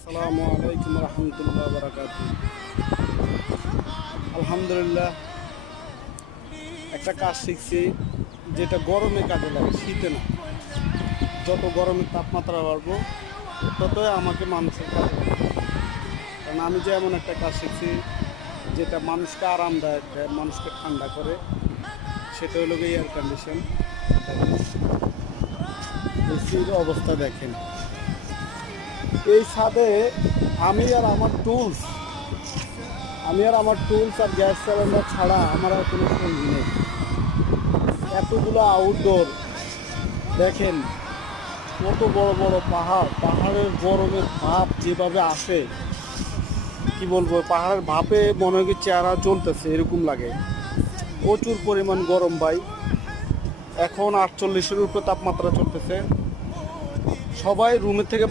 আসসালামু আলাইকুম রহমতুল্লাহ বারাকাত। আলহামদুলিল্লাহ, একটা কাজ শিখছি যেটা গরমে কাজে লাগে, শীতে না। যত গরমের তাপমাত্রা বাড়বো ততই আমাকে মানুষের কাজে লাগে। কারণ আমি যে এমন একটা কাজ শিখছি যেটা মানুষকে আরামদায়ক দেয়, মানুষকে ঠান্ডা করে, সেটা হলো এয়ার কন্ডিশন। এসির অবস্থা দেখেন। এই ছাদে আমি আর আমার টুলস আর গ্যাস সিলিন্ডার ছাড়া আমার আর কোনো সঙ্গী নেই। এতগুলো আউটডোর দেখেন, কত বড় বড় পাহাড়ের গরমের ভাপ যেভাবে আসে, কি বলবো, পাহাড়ের ভাপে মনে হয় চেহারা জ্বলতেছে এরকম লাগে। প্রচুর পরিমাণ গরম ভাই। এখন 48-এর উপরে তাপমাত্রা চলতেছে। সবাই রুমের থেকে